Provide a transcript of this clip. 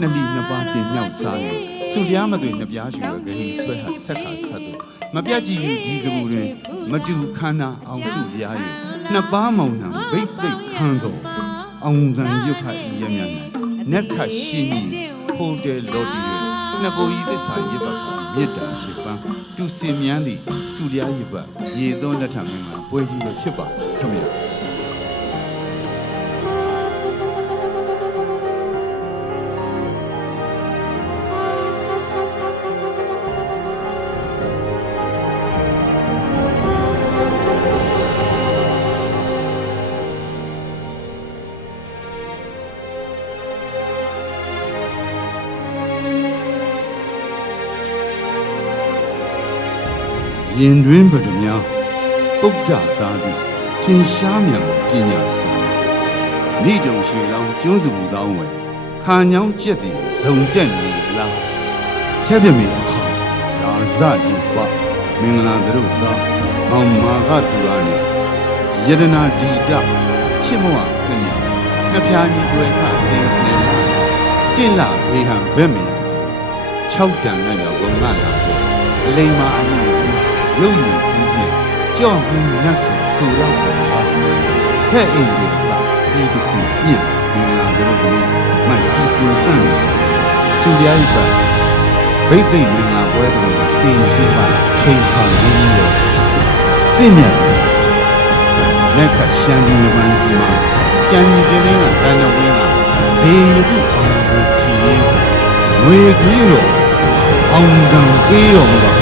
နှစ်လီနှစ်ပါးတင်မြောက်စားနေစုလျားမသွေနှစ်ပြားရှူရကလေးဆွဲဟာဆက်ခါဆက်သူမပြတ်ကြည့်ယူဒီစဘူးတွင်မတူခန္ဓာအောင်စုလျား၍နှစ်ပါးမောင်နှံဘိတ်သိက်ခန်းတော်အောင်တန်ရုပ်ခတ်ရမြန်းနက်ခတ်ရှိမီဟိုတယ်လော်တီ၍နှစ်ကိုယ်ဤသစ္စာရစ်ပတ်မြစ်တာချစ်ပန်းတူစင်မြန်းသည်စုလျားရစ်ပတ်ရေသွန်းလက်ထံမင်းမှာပွဲကြီးလို့ဖြစ်ပါခမရရင်တွင်ပဒမြပုဒ္ဒသားသည်ထင်ရှားမြန်ပညာစီမိတုံရွှေလောင်းကျွန်းစုတောင်းဝယ်ခါညောင်းကျက်သည်ဇုံတက်နေလားထဲပြမေအခါရာဇယူပမင်္ဂလာတို့သားမောင်မာကသူအားနှင့်ယရနာဒီတချစ်မဝကညာနှစ်ဖြာညီတွေကတင်စင်လာတင့်လာဘေးဟံဘက်မြန်6တန်နဲ့ရောက်ငါလာတော့အလိမ္မာအမြင့်ရုပ်ရည်ထူးဖြင့်ကြော့မှုနတ်ဆိုလောက်ပါတဲ့အိမ်တွေကဒီတခုပြင်မင်္ဂလာတို့သမီးမိုက်ကြီးစင်တန်စူရည်ပါဘိသိက်မင်္ဂလာပွဲတော်စီရင်ပါချိန်ခါရင်းရောပြည့်မြတ်လက်ခရှမ်းဒီမပန်းစီမှာကြံကြီးတင်းတင်းကတန်တော်ဝင်းကဇေယတုအောင်ကိုချီရင်ငွေကြီးတော့အောင်တန်ပေးတော်မူပါ